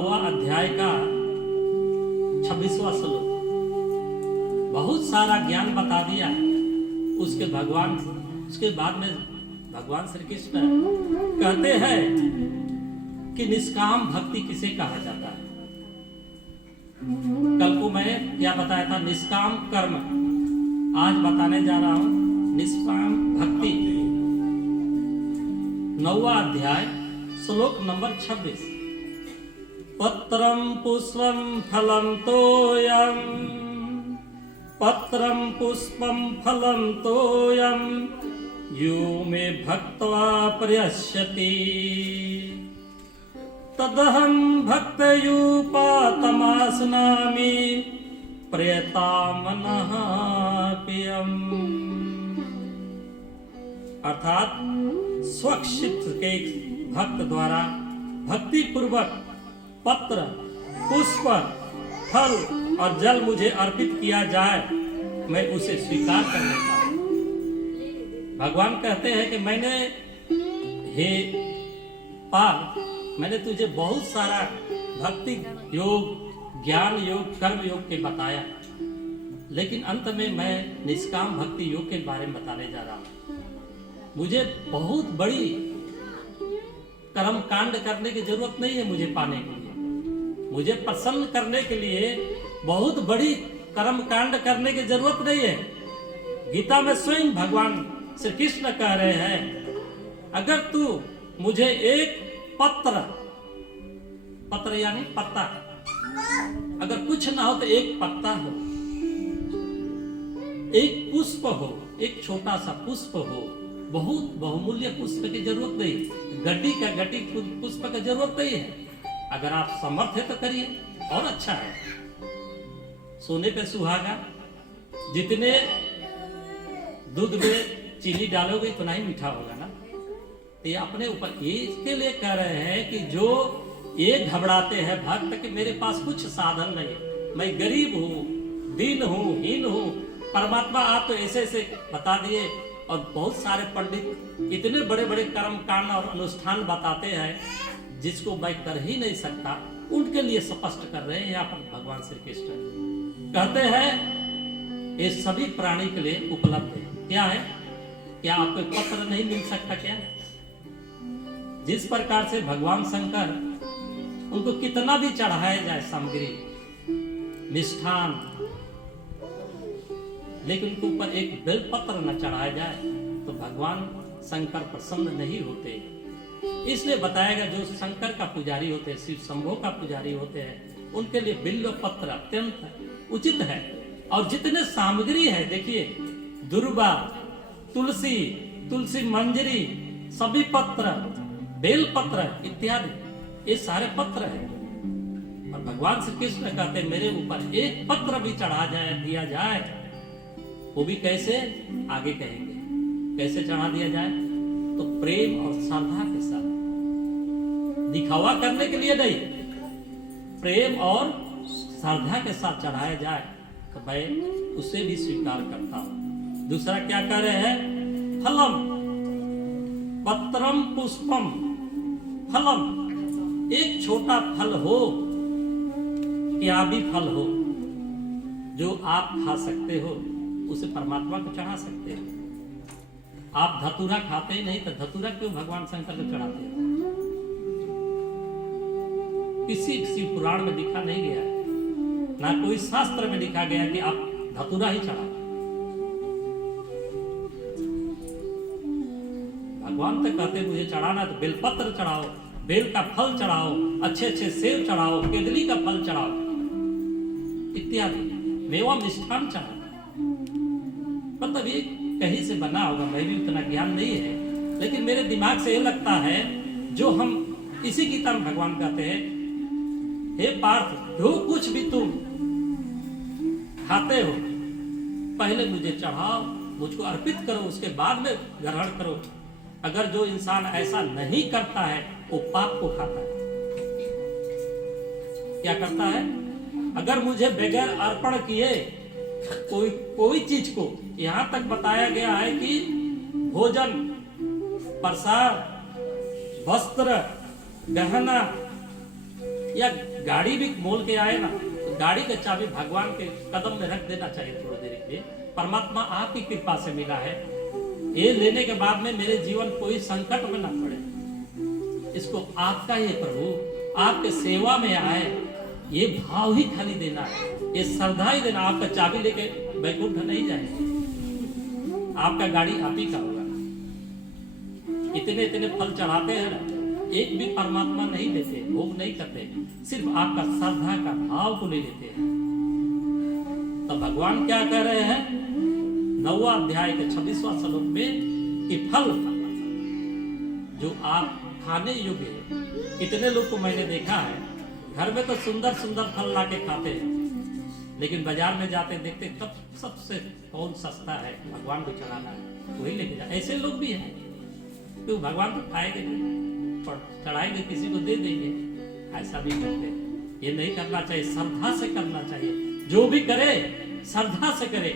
9वां अध्याय का 26वां श्लोक। बहुत सारा ज्ञान बता दिया। उसके बाद में भगवान श्री कृष्ण कहते हैं कि निष्काम भक्ति किसे कहा जाता है। कल को मैं क्या बताया था, निष्काम कर्म। आज बताने जा रहा हूं निष्काम भक्ति। 9वां अध्याय श्लोक नंबर 26। पत्रम पुष्पम फलम तोयम, पत्रम पुष्पम फलम तोयम यो मे भक्त्वा प्रयस्यति तदहं भक्तयूपातमास्नामि प्रयतामनः प्रियम्। अर्थात स्वक्षिप्त के भक्त द्वारा भक्ति पूर्वक पत्र, पुष्प, फल और जल मुझे अर्पित किया जाए, मैं उसे स्वीकार कर लेता हूं। भगवान कहते हैं कि मैंने तुझे बहुत सारा भक्ति योग, ज्ञान योग, कर्म योग के बताया, लेकिन अंत में मैं निष्काम भक्ति योग के बारे में बताने जा रहा हूं। मुझे बहुत बड़ी कर्म कांड करने की जरूरत नहीं है मुझे पाने के लिए। मुझे प्रसन्न करने के लिए बहुत बड़ी कर्म कांड करने की जरूरत नहीं है। गीता में स्वयं भगवान श्री कृष्ण कह रहे हैं, अगर तू मुझे एक पत्र यानी पत्ता, अगर कुछ ना हो तो एक पत्ता हो, एक पुष्प हो, एक छोटा सा पुष्प हो, बहुत बहुमूल्य पुष्प की जरूरत नहीं, गड्डी पुष्प की जरूरत नहीं है। अगर आप समर्थ है तो करिए, और अच्छा है। सोने पे सुहागा, जितने दूध में चीनी डालोगे उतना ही मीठा होगा ना। तो ये अपने ऊपर इसके लिए कह रहे हैं कि जो ये घबराते हैं भक्त कि मेरे पास कुछ साधन नहीं, मैं गरीब हूँ, दीन हूँ, हीन हूँ, परमात्मा आप तो ऐसे ऐसे बता दिए, और बहुत सारे पंडित इतने बड़े बड़े कर्म कांड और अनुष्ठान बताते हैं जिसको मैं कर ही नहीं सकता, उनके लिए स्पष्ट कर रहे हैं यहाँ पर भगवान श्री कृष्ण। कहते हैं ये सभी प्राणी के लिए उपलब्ध है। क्या है? क्या आपको पत्र नहीं मिल सकता क्या? जिस प्रकार से भगवान शंकर उनको कितना भी चढ़ाया जाए सामग्री, मिष्ठान, लेकिन उनके ऊपर एक बेलपत्र न चढ़ाया जाए तो भगवान शंकर प्रसन्न नहीं होते। इसलिए बताया गया जो शंकर का पुजारी होते हैं, शिव शंभो का पुजारी होते हैं, उनके लिए बिल्व पत्र अत्यंत उचित है। और जितने सामग्री है देखिए, दुर्वा, तुलसी, तुलसी मंजरी, सभी पत्र, बेल पत्र इत्यादि, ये सारे पत्र है। और भगवान श्री कृष्ण कहते हैं मेरे ऊपर एक पत्र भी चढ़ा जाए, दिया जाए, वो भी कैसे, आगे कहेंगे कैसे चढ़ा दिया जाए, तो प्रेम और श्रद्धा के साथ, दिखावा करने के लिए नहीं, प्रेम और श्रद्धा के साथ चढ़ाया जाए तो मैं उसे भी स्वीकार करता हूं। दूसरा क्या कह रहे हैं? फलम, पत्रम पुष्पम फलम, एक छोटा फल हो, क्या भी फल हो जो आप खा सकते हो, उसे परमात्मा को चढ़ा सकते हो। आप धतूरा खाते ही नहीं तो धतूरा क्यों भगवान शंकर को चढ़ाते हो? किसी शिव पुराण में लिखा नहीं गया, ना कोई शास्त्र में लिखा गया कि आप धतूरा ही चढ़ाओ। भगवान तो कहते मुझे चढ़ाना तो बेलपत्र चढ़ाओ, बेल का फल चढ़ाओ, अच्छे अच्छे सेव चढ़ाओ, केदली का फल चढ़ाओ इत्यादि, मेवा मिष्ठान चढ़ाओ। मतलब ये कहीं से बना होगा, मैं भी उतना ज्ञान नहीं है, लेकिन मेरे दिमाग से ये लगता है जो हम इसी गीता में भगवान कहते हैं, हे पार्थ, जो कुछ भी तुम खाते हो पहले मुझे चढ़ाओ, मुझको अर्पित करो, उसके बाद में ग्रहण करो। अगर जो इंसान ऐसा नहीं करता है वो पाप को खाता है। क्या करता है? अगर मुझे बगैर अर्पण किए कोई चीज को, यहां तक बताया गया है कि भोजन, प्रसाद, वस्त्र, गहना, या गाड़ी भी मोल के आए ना, तो गाड़ी का चाबी भगवान के कदम में रख देना चाहिए थोड़ी देर के लिए। परमात्मा आपकी कृपा से मिला है, ये लेने के बाद में मेरे जीवन कोई संकट में ना पड़े, इसको आपका ही प्रभु आपके सेवा में आए, ये भाव ही खाली देना है, ये श्रद्धा ही देना। आपका चाबी लेके वैकुंठ नहीं जाए, आपका गाड़ी आप ही का होगा। इतने इतने फल चढ़ाते हैं ना, एक भी परमात्मा नहीं देते, भोग नहीं करते, सिर्फ आपका श्रद्धा का भाव को ले लेते हैं। तो भगवान क्या कह रहे हैं 9वां अध्याय के 26वां श्लोक में कि फल जो आप खाने योग्य है। कितने लोग को मैंने देखा है घर में तो सुंदर सुंदर फल ला के खाते हैं, लेकिन बाजार में जाते देखते तब सबसे कौन सस्ता है, भगवान को चढ़ाना है वही लेके जाए। ऐसे लोग भी हैं, क्यों भगवान को खाएंगे चढ़ाएंगे, किसी को दे देंगे, ऐसा भी करते हैं। ये नहीं करना चाहिए, श्रद्धा से करना चाहिए। जो भी करे श्रद्धा से करे।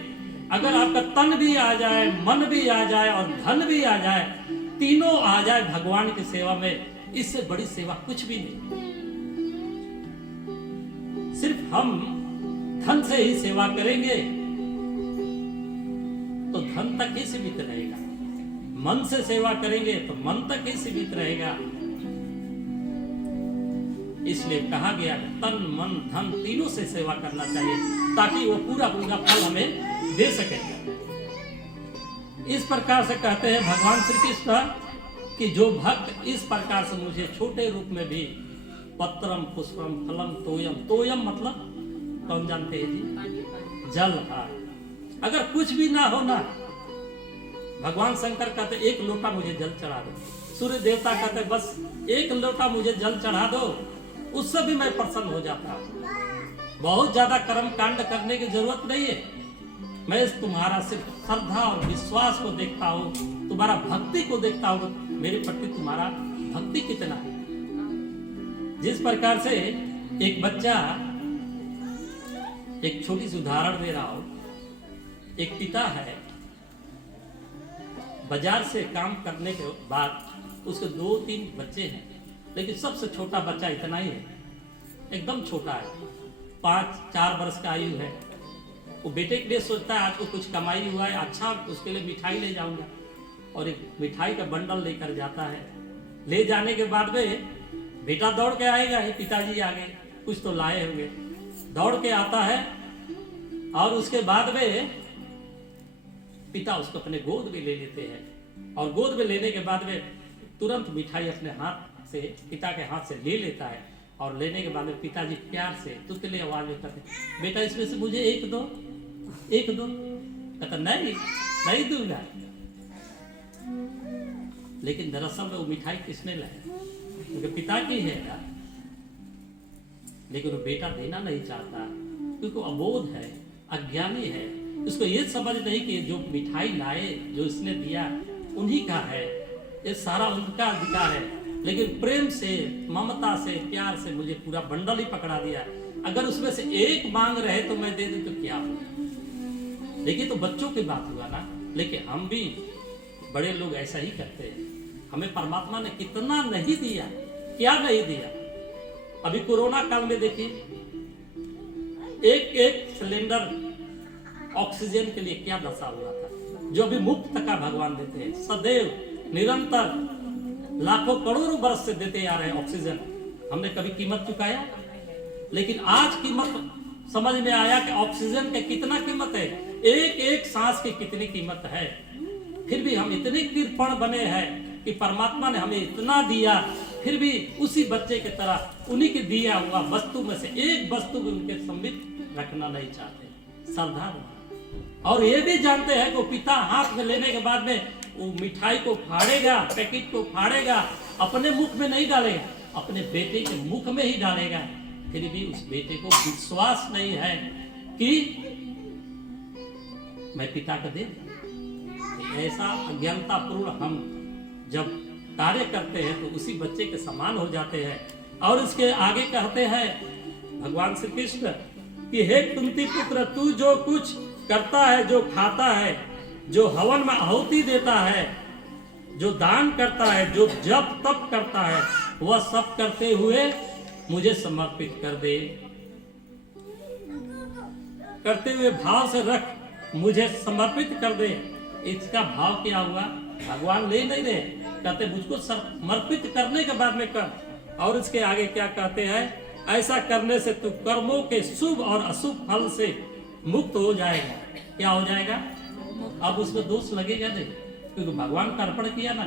अगर आपका तन भी आ जाए, मन भी आ जाए और धन भी आ जाए, तीनों आ जाए भगवान की सेवा में, इससे बड़ी सेवा कुछ भी नहीं। सिर्फ हम धन से ही सेवा करेंगे तो धन तक ही सीमित रहेगा, मन से सेवा करेंगे तो मन तक ही सीमित रहेगा। इसलिए कहा गया तन मन धन तीनों से सेवा करना चाहिए, ताकि वो पूरा पूरा फल हमें दे सके। इस प्रकार से कहते हैं भगवान श्री कृष्ण कि जो भक्त इस प्रकार से मुझे छोटे रूप में भी पत्रम पुष्पम फलम तोयम, तोयम मतलब कौन जानते हैं जी, जल। हाँ, अगर कुछ भी ना हो ना, भगवान शंकर कहते एक लोटा मुझे जल चढ़ा दो, सूर्य देवता कहते बस एक लोटा मुझे जल चढ़ा दो, उससे भी मैं प्रसन्न हो जाता। बहुत ज्यादा कर्म कांड करने की जरूरत नहीं है, मैं तुम्हारा सिर्फ श्रद्धा और विश्वास को देखता हूँ, तुम्हारा भक्ति को देखता हूँ, मेरे प्रति तुम्हारा भक्ति कितना है। जिस प्रकार से एक बच्चा, एक छोटी सी उदाहरण दे रहा हूं, एक पिता है, बाजार से काम करने के बाद उसके 2-3 बच्चे हैं, लेकिन सबसे छोटा बच्चा इतना ही है, एकदम छोटा है, 5-4 वर्ष का आयु है। वो बेटे के लिए सोचता है आज को कुछ कमाई हुआ है, अच्छा उसके लिए मिठाई ले जाऊंगा, और एक मिठाई का बंडल लेकर जाता है। ले जाने के बाद में बेटा दौड़ के आएगा, ही पिताजी आगे कुछ तो लाए होंगे, दौड़ के आता है, और उसके बाद में पिता उसको अपने गोद में ले लेते हैं, और गोद में लेने के बाद में तुरंत मिठाई अपने हाथ से, पिता के हाथ से ले लेता है, और लेने के बाद में पिताजी प्यार से तुतले आवाज में कहते, बेटा इसमें से मुझे एक दो, एक दो। कहता नहीं दूंगा। लेकिन दरअसल में वो मिठाई किसने लाई, क्योंकि पिता की है ना, लेकिन वो बेटा देना नहीं चाहता, क्योंकि अबोध है, अज्ञानी है, उसको ये समझ नहीं कि जो मिठाई लाए, जो इसने दिया उन्हीं का है, ये सारा उनका अधिकार है। लेकिन प्रेम से, ममता से, प्यार से मुझे पूरा बंडल ही पकड़ा दिया, अगर उसमें से एक मांग रहे तो मैं दे दूं तो क्या हो। देखिए तो बच्चों की बात हुआ ना, लेकिन हम भी बड़े लोग ऐसा ही करते हैं। हमें परमात्मा ने कितना नहीं दिया, क्या नहीं दिया। अभी कोरोना काल में देखिए, एक सिलेंडर ऑक्सीजन के लिए क्या दशा हुआ था, जो अभी मुफ्त का भगवान देते हैं, सदैव निरंतर लाखों करोड़ों वर्ष से देते आ रहे हैं ऑक्सीजन। हमने कभी कीमत चुकाया? लेकिन आज कीमत समझ में आया कि ऑक्सीजन के कितना कीमत है, एक एक सांस की कितनी कीमत है। फिर भी हम इतने कृपण बने हैं कि परमात्मा ने हमें इतना दिया, फिर भी उसी बच्चे की तरह उन्हीं के दिया हुआ वस्तु में से एक वस्तु भी उनके सम्मित रखना नहीं चाहते, श्रद्धा। और ये भी जानते हैं कि पिता हाथ में लेने के बाद में वो मिठाई को फाड़ेगा, पैकेट को फाड़ेगा, अपने मुख में नहीं डालेगा, अपने बेटे के मुख में ही डालेगा। फिर भी उस बेटे को विश्वास नहीं है कि मैं पिता को दे। ऐसा अज्ञानता पूर्ण हम जब कार्य करते हैं तो उसी बच्चे के समान हो जाते हैं। और इसके आगे कहते हैं भगवान श्री कृष्ण कि हे कुंती पुत्र, तू जो कुछ करता है, जो खाता है, जो हवन में आहुति देता है, जो दान करता है, जो जप तप करता है, वह सब करते हुए मुझे समर्पित कर दे। करते हुए भाव से रख, मुझे समर्पित कर दे। इसका भाव क्या हुआ? भगवान ले नहीं रहे, कहते मुझको समर्पित करने के बाद में कर। और इसके आगे क्या कहते हैं? ऐसा करने से तू कर्मों के शुभ और अशुभ फल से मुक्त हो जाएगा। क्या हो जाएगा? अब उसमें दोष लगेगा नहीं, क्योंकि भगवान का अर्पण किया ना।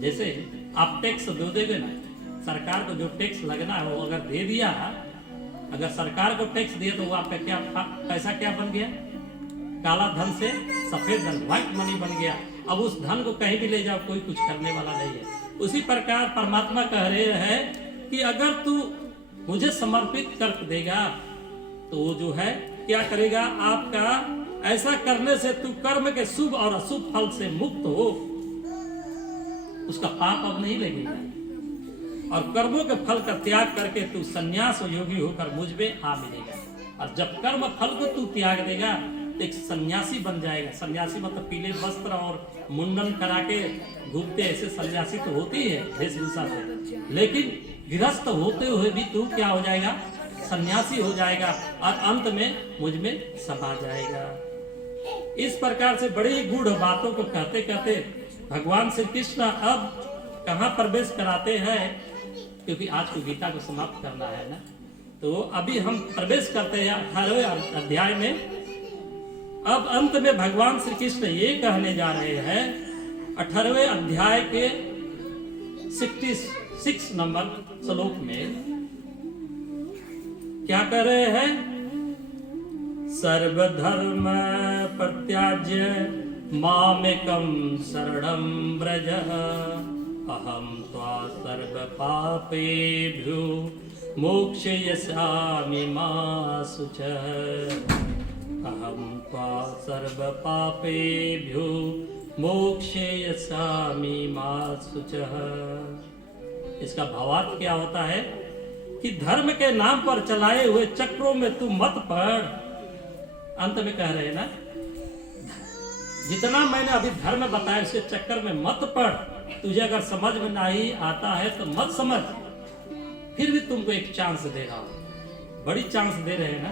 जैसे आप टैक्स दे दोगे ना, सरकार को जो टैक्स लगना है वो अगर दे दिया, अगर सरकार को टैक्स दिया तो वो आपका क्या पैसा क्या बन गया? काला धन से सफेद धन, व्हाइट मनी बन गया। अब उस धन को कहीं भी ले जाओ, कोई कुछ करने वाला नहीं है। उसी प्रकार परमात्मा कह रहे हैं कि अगर तू मुझे समर्पित कर देगा तो वो जो है क्या करेगा? आपका ऐसा करने से तू कर्म के शुभ और अशुभ फल से मुक्त हो, उसका पाप अब नहीं लगेगा। और कर्मों के फल का त्याग करके तू संन्यास योगी होकर मुझ में आ मिलेगा। और जब कर्म फल को तू त्याग देगा तो एक सन्यासी बन जाएगा। सन्यासी मतलब पीले वस्त्र और मुंडन करा के घूमते, ऐसे सन्यासी तो होती है वेशभूषा से, लेकिन गृहस्थ होते हुए भी तू क्या हो जाएगा? सन्यासी हो जाएगा और अंत में मुझ में समा जाएगा। इस प्रकार से बड़ी गूढ़ बातों को कहते कहते भगवान श्री कृष्ण अब कहाँ प्रवेश कराते हैं? क्योंकि आज को गीता को समाप्त करना है ना, तो अभी हम प्रवेश करते हैं 18वें अध्याय में। अब अंत में भगवान श्री कृष्ण ये कहने जा रहे हैं 18वें अध्याय के 66 नंबर श्लोक में क्या कह रहे हैं? सर्वधर्म प्रत्याज्य मामेकं शरणं व्रज, अहं त्वा सर्व पापेभ्यो मोक्षयिष्यामि मा शुचः। अहं त्वा सर्व पापेभ्यो मोक्षयिष्यामि मा शुचः। इसका भावार्थ क्या होता है कि धर्म के नाम पर चलाए हुए चक्रों में तू मत पड़। अंत में कह रहे हैं ना, जितना मैंने अभी धर्म बताया उसके चक्कर में मत पड़। तुझे अगर समझ में नहीं आता है तो मत समझ, फिर भी तुमको एक चांस दे रहा हूं, बड़ी चांस दे रहे हैं ना।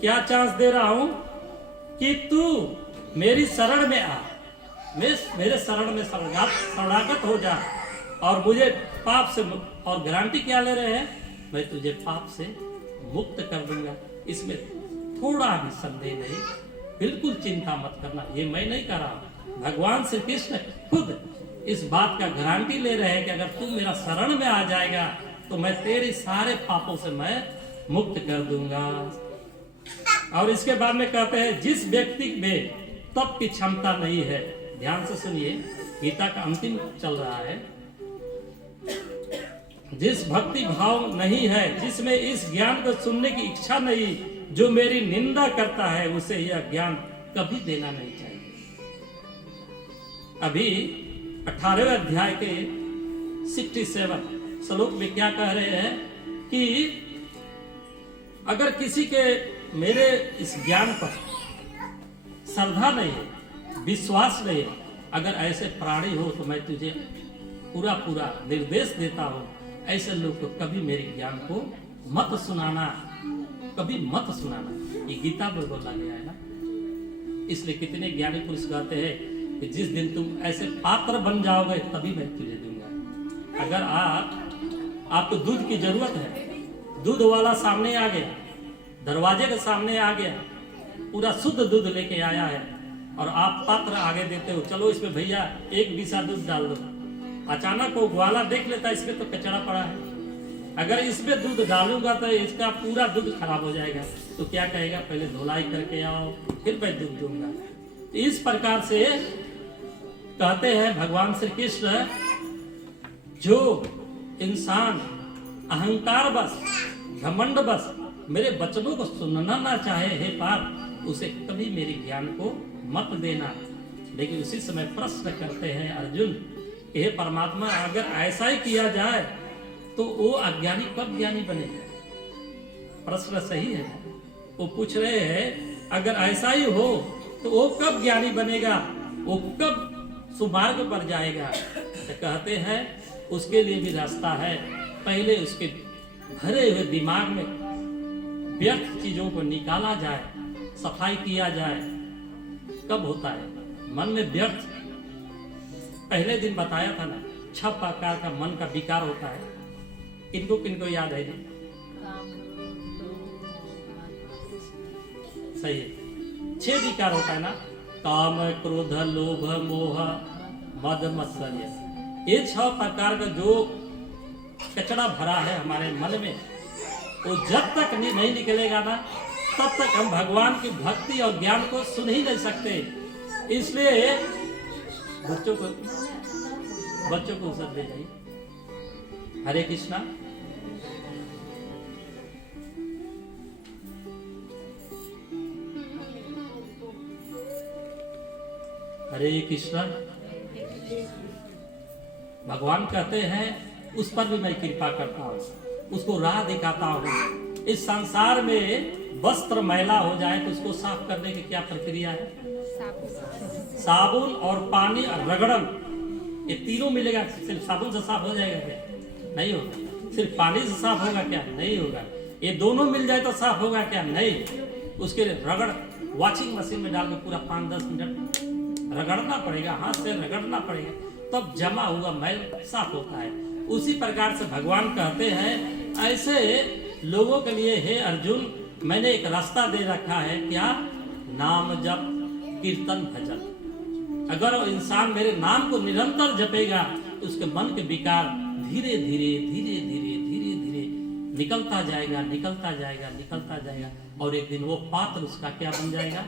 क्या चांस दे रहा हूं? कि तू मेरी शरण में आ, मेरे शरण में शरणागत हो जा और मुझे पाप से, और गारंटी क्या ले रहे हैं? मैं तुझे पाप से मुक्त कर दूंगा। इसमें थोड़ा भी संदेह नहीं, बिल्कुल चिंता मत करना। ये मैं नहीं कर रहा, भगवान श्री कृष्ण खुद इस बात का गारंटी ले रहे हैं कि अगर तू मेरा शरण में आ जाएगा तो मैं तेरे सारे पापों से मैं मुक्त कर दूंगा। और इसके बाद में कहते हैं जिस व्यक्ति में तप की क्षमता नहीं है, ध्यान से सुनिए, गीता का अंतिम चल रहा है। जिस भक्ति भाव नहीं है, जिसमें इस ज्ञान को सुनने की इच्छा नहीं, जो मेरी निंदा करता है, उसे यह ज्ञान कभी देना नहीं चाहिए। अभी 18वें अध्याय के 67 श्लोक में क्या कह रहे हैं कि अगर किसी के मेरे इस ज्ञान पर श्रद्धा नहीं है, विश्वास नहीं है, अगर ऐसे प्राणी हो तो मैं तुझे पूरा पूरा निर्देश देता हूं, ऐसे लोग को कभी मेरे ज्ञान को मत सुनाना, कभी मत सुनाना। ये गीता में बोला गया है ना। इसलिए कितने ज्ञानी पुरुष कहते हैं कि जिस दिन तुम ऐसे पात्र बन जाओगे तभी मैं तुझे दूंगा। अगर आपको दूध की जरूरत है, दूध वाला सामने आ गया, दरवाजे के सामने आ गया, पूरा शुद्ध दूध लेके आया है और आप पात्र आगे देते हो, चलो इसमें भैया एक बीसा दूध डाल दो। अचानक वो ग्वाला देख लेता है इसमें तो कचरा पड़ा है, अगर इसमें दूध डालूंगा तो इसका पूरा दूध खराब हो जाएगा, तो क्या कहेगा? पहले धुलाई करके आओ फिर मैं दूध दूंगा। इस प्रकार से कहते हैं भगवान श्री कृष्ण, जो इंसान अहंकार बस, घमंड बस मेरे वचनों को सुनना ना चाहे, हे पार्थ, उसे कभी मेरे ज्ञान को मत देना। लेकिन उसी समय प्रश्न करते हैं अर्जुन, हे परमात्मा, अगर ऐसा ही किया जाए तो वो अज्ञानी कब ज्ञानी बनेगा? प्रश्न सही है। वो पूछ रहे हैं अगर ऐसा ही हो तो वो कब ज्ञानी बनेगा, वो कब सुमार्ग पर जाएगा? तो कहते हैं उसके लिए भी रास्ता है, पहले उसके भरे हुए दिमाग में व्यर्थ चीजों को निकाला जाए, सफाई किया जाए। कब होता है मन में व्यर्थ? पहले दिन बताया था ना, 6 प्रकार का मन का विकार होता है। किनको किनको याद है? सही है, 6 विकार होता है ना, काम, क्रोध, लोभ, मोह, मद, मत्सर्य। ये 6 प्रकार का जो कचरा भरा है हमारे मन में, वो जब तक नहीं निकलेगा ना, तब तक हम भगवान की भक्ति और ज्ञान को सुन ही नहीं सकते। इसलिए बच्चों को उत्सव दे जाइए। हरे कृष्णा। हरे कृष्णा। भगवान कहते हैं उस पर भी मैं कृपा करता हूँ, उसको राह दिखाता हूँ। इस संसार में वस्त्र मैला हो जाए तो उसको साफ करने की क्या प्रक्रिया है? साबुन और पानी और रगड़न, ये तीनों मिलेगा। सिर्फ साबुन से साफ हो जाएगा क्या? नहीं होगा। सिर्फ पानी से साफ होगा क्या? नहीं होगा। ये दोनों मिल जाए तो साफ होगा क्या? नहीं। उसके लिए रगड़, वॉशिंग मशीन में डाल के पूरा 5-10 मिनट रगड़ना पड़ेगा, हाथ से रगड़ना पड़ेगा, तब जमा हुआ मैल साफ होता है। उसी प्रकार से भगवान कहते हैं ऐसे लोगों के लिए हे अर्जुन, मैंने एक रास्ता दे रखा है। क्या? नाम जप, कीर्तन, भजन। अगर इंसान मेरे नाम को निरंतर जपेगा तो उसके मन के विकार धीरे धीरे धीरे धीरे धीरे धीरे निकलता जाएगा, निकलता जाएगा, निकलता जाएगा, और एक दिन वो पात्र उसका क्या बन जाएगा?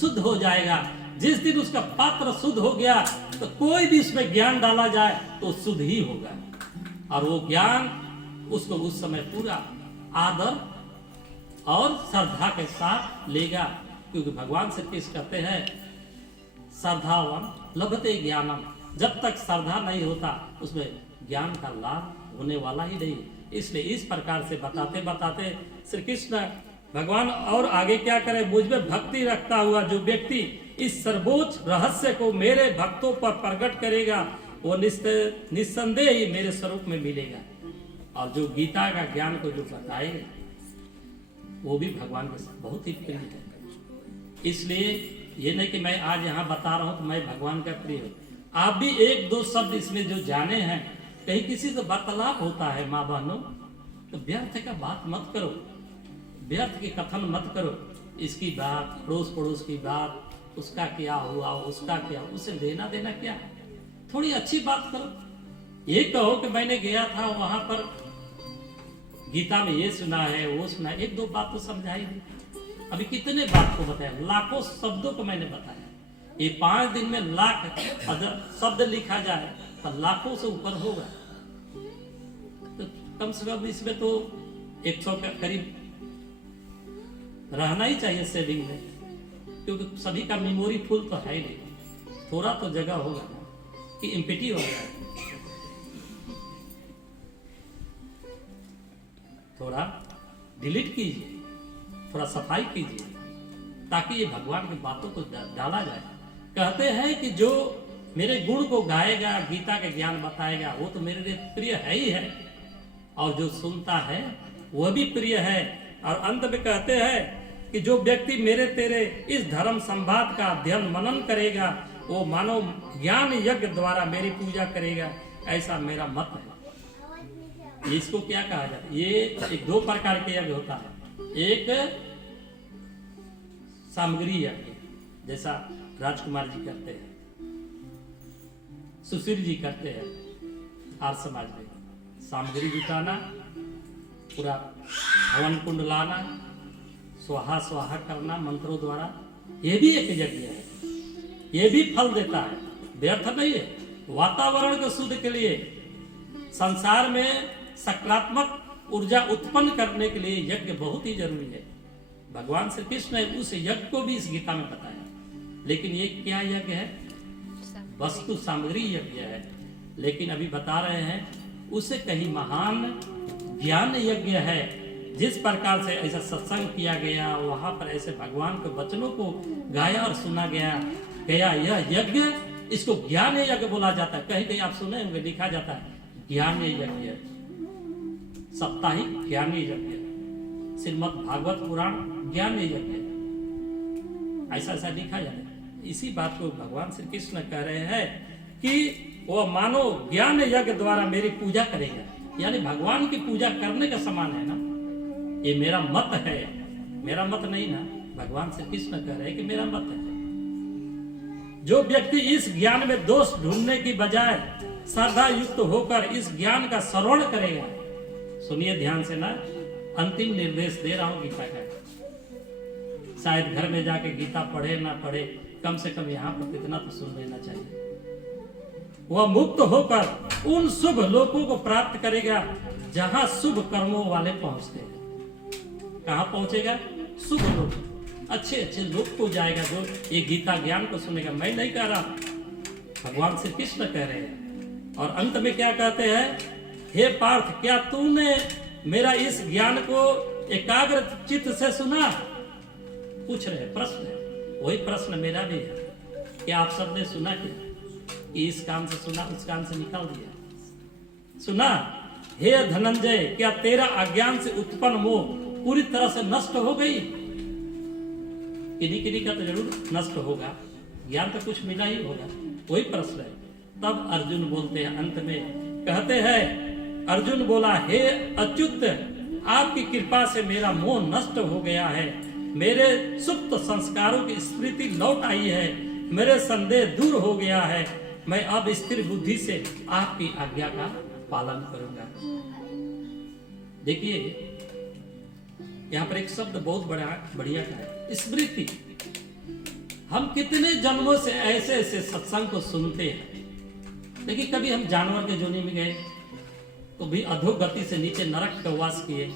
शुद्ध हो जाएगा। जिस दिन उसका पात्र शुद्ध हो गया तो कोई भी उसमें ज्ञान डाला जाए तो शुद्ध ही होगा, और वो ज्ञान उसको उस समय पूरा आदर और श्रद्धा के साथ लेगा। क्योंकि भगवान श्री कृष्ण कहते हैं श्रद्धावान लभते ज्ञानम। जब तक श्रद्धा नहीं होता उसमें ज्ञान का लाभ होने वाला ही नहीं। इसलिए इस प्रकार से बताते बताते श्री कृष्ण भगवान और आगे क्या करे? मुझ में भक्ति रखता हुआ जो व्यक्ति इस सर्वोच्च रहस्य को मेरे भक्तों पर प्रकट करेगा वो निस्संदेह ही मेरे स्वरूप में मिलेगा। और जो गीता का ज्ञान को जो बताएगा वो भी भगवान के साथ बहुत ही प्रिय है। इसलिए ये नहीं कि मैं आज यहाँ बता रहा हूँ तो मैं भगवान का प्रिय हूँ। आप भी 1-2 शब्द इसमें जो जाने हैं, कहीं किसी से वार्तालाप होता है माँ बहनों, तो व्यर्थ का बात मत करो, व्यर्थ के कथन मत करो। इसकी बात, अड़ोस पड़ोस की बात, उसका क्या हुआ, उसका क्या, उससे लेना देना क्या? थोड़ी अच्छी बात करो। ये कहो कि मैंने गया था वहां पर, गीता में ये सुना है, वो सुना है, 1-2 बात तो समझाई दी। अभी कितने बात को बताया? लाखों शब्दों को मैंने बताया। ये 5 दिन में लाख शब्द लिखा जाए तो लाखों से ऊपर होगा। तो कम से कम इसमें तो 100 के करीब रहना ही चाहिए सेविंग में, क्योंकि सभी का मेमोरी फुल तो है नहीं, थोड़ा तो जगह होगा कि एम्प्टी हो जाए। थोड़ा डिलीट कीजिए, थोड़ा सफाई कीजिए, ताकि ये भगवान की बातों को डाला जाए। कहते हैं कि जो मेरे गुण को गाएगा, गीता के ज्ञान बताएगा, वो तो मेरे लिए प्रिय है ही है, और जो सुनता है वह भी प्रिय है। और अंत में कहते हैं कि जो व्यक्ति मेरे तेरे इस धर्म संवाद का अध्ययन मनन करेगा वो मानो ज्ञान यज्ञ द्वारा मेरी पूजा करेगा, ऐसा मेरा मत है। इसको क्या कहा जाता है? ये 2 प्रकार के यज्ञ होता है। एक सामग्री यज्ञ, जैसा राजकुमार जी करते हैं, सुशील जी करते हैं, आर्य समाज में सामग्री जुटाना, पूरा हवन कुंड लाना, स्वाहा स्वाहा करना मंत्रों द्वारा, ये भी एक यज्ञ है, ये भी फल देता है, व्यर्थ नहीं है। वातावरण को शुद्ध के लिए, संसार में सकारात्मक ऊर्जा उत्पन्न करने के लिए यज्ञ बहुत ही जरूरी है। भगवान श्री कृष्ण ने उस यज्ञ को भी इस गीता में बताया। लेकिन ये क्या यज्ञ है? वस्तु सामग्री यज्ञ है। लेकिन अभी बता रहे हैं उससे कहीं महान ज्ञान यज्ञ है। जिस प्रकार से ऐसा सत्संग किया गया, वहां पर ऐसे भगवान के वचनों को गाया और सुना गया यह यज्ञ, इसको ज्ञान यज्ञ बोला जाता है। कहीं कहीं आप सुने होंगे लिखा जाता है ज्ञान यज्ञ। साप्ताहिक ज्ञान यज्ञ, श्रीमद् भागवत पुराण ज्ञान यज्ञ, ऐसा ऐसा लिखा जाता है। इसी बात को भगवान श्री कृष्ण कह रहे हैं कि वो मानो ज्ञान यज्ञ द्वारा मेरी पूजा करेगा, यानी भगवान की पूजा करने का समान है ना। ये मेरा मत है, मेरा मत नहीं ना, भगवान श्री कृष्ण कह रहे हैं कि मेरा मत है। जो व्यक्ति इस ज्ञान में दोष ढूंढने की बजाय श्रद्धा युक्त होकर इस ज्ञान का श्रवण करेगा, सुनिए ध्यान से ना, अंतिम निर्देश दे रहा हूं गीता का। शायद घर में जाके गीता पढ़े ना पढ़े, कम से कम यहाँ पर इतना तो सुन लेना चाहिए। वह मुक्त होकर उन शुभ लोकों को प्राप्त करेगा जहां शुभ कर्मों वाले पहुंचते हैं। कहां पहुंचेगा? शुभ लोक, अच्छे अच्छे लोग को जाएगा जो ये गीता ज्ञान को सुनेगा। मैं नहीं कह रहा, भगवान श्री कृष्ण कह रहे हैं। और अंत में क्या कहते हैं? हे पार्थ, क्या तूने मेरा इस ज्ञान को एकाग्र चित्त से सुना? पूछ रहे, प्रश्न है। वही प्रश्न मेरा भी है, क्या आप सबने सुना क्या? कि इस काम से सुना, उस काम से निकाल दिया? सुना? हे धनंजय, क्या तेरा अज्ञान से उत्पन्न मोह पूरी तरह से नष्ट हो गई? किन्हीं किन्हीं का तो जरूर नष्ट होगा, ज्ञान तो कुछ मिला ही होगा। वही प्रश्न है। तब अर्जुन बोलते हैं, अंत में कहते हैं, अर्जुन बोला, हे अच्युत, आपकी कृपा से मेरा मोह नष्ट हो गया है, मेरे सुप्त संस्कारों की स्मृति लौट आई है, मेरे संदेह दूर हो गया है, मैं अब स्थिर बुद्धि से आपकी आज्ञा का पालन करूंगा। देखिए यहाँ पर एक शब्द बहुत बड़ा बढ़िया का है, स्मृति। हम कितने जन्मों से ऐसे ऐसे सत्संग को सुनते हैं, लेकिन कभी हम जानवर के जोनी में गए, तो भी अधोगति से नीचे नरक का वास किए,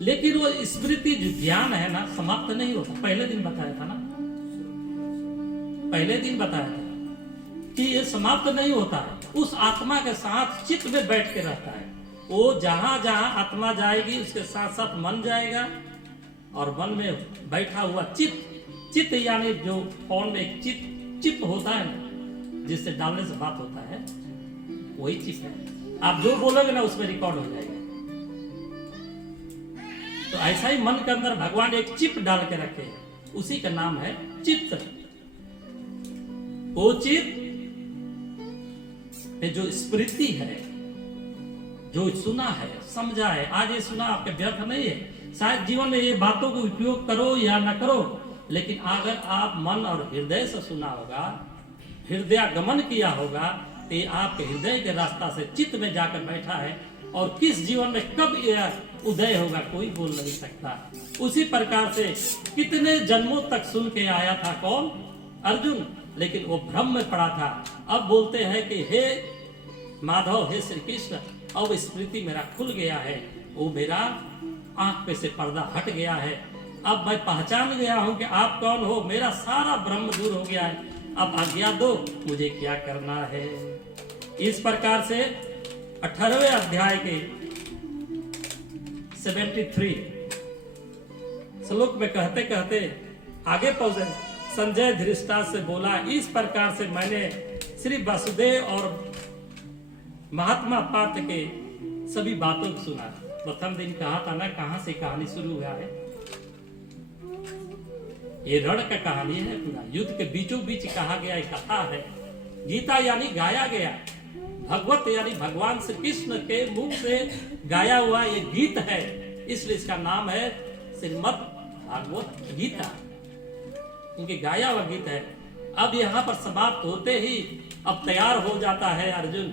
लेकिन वो स्मृति जो ज्ञान है ना, समाप्त नहीं होता। पहले दिन बताया था ना, पहले दिन बताया था कि ये समाप्त नहीं होता है। उस आत्मा के साथ चित्त में बैठ के रहता है। वो जहां जहां आत्मा जाएगी उसके साथ साथ मन जाएगा, और मन में बैठा हुआ चित्त यानी जो फोन में एक चिप होता है ना, जिससे डालने से बात होता है, वही चिप है। आप जो बोलोगे ना उसमें रिकॉर्ड हो जाएगा। तो ऐसा ही मन के अंदर भगवान एक चिप डाल के रखे हैं, उसी का नाम है चित्त। वो चित्त जो स्मृति है, जो सुना है, समझा है, आज ये सुना आपके व्यर्थ नहीं है। शायद जीवन में ये बातों को उपयोग करो या न करो, लेकिन अगर आप मन और हृदय से सुना होगा, हृदयागमन किया होगा, तो ये आपके हृदय के रास्ता से चित्त में जाकर बैठा है। और किस जीवन में कब यह उदय होगा कोई बोल नहीं सकता। उसी प्रकार से कितने जन्मों तक सुन के आया था कौन? अर्जुन, लेकिन वो भ्रम में पड़ा था। अब बोलते हैं कि हे माधव, हे श्री कृष्ण, अब स्मृति मेरा खुल गया है, वो मेरा आंख पे से पर्दा हट गया है। अब मैं पहचान गया हूं कि आप कौन हो, मेरा सारा भ्रम दूर हो गया है। अब आज्ञा दो, मुझे क्या करना है। इस प्रकार से 18वें अध्याय के 73 श्लोक में कहते कहते आगे पहुंचे। संजय धृष्टास से बोला, इस प्रकार से मैंने श्री वासुदेव और महात्मा पार्थ के सभी बातों को सुना। प्रथम दिन कहा था ना, कहां से कहानी शुरू हुआ है। ये रण का कहानी है, पूरा युद्ध के बीचों बीच कहा गया एक कथा है। गीता यानी गाया गया, भगवत यानी भगवान श्री कृष्ण के मुख से गाया हुआ ये गीत है, इसलिए इसका नाम है श्रीमद् भागवत गीता, उनके गाया हुआ गीत है। अब यहाँ पर समाप्त होते ही अब तैयार हो जाता है अर्जुन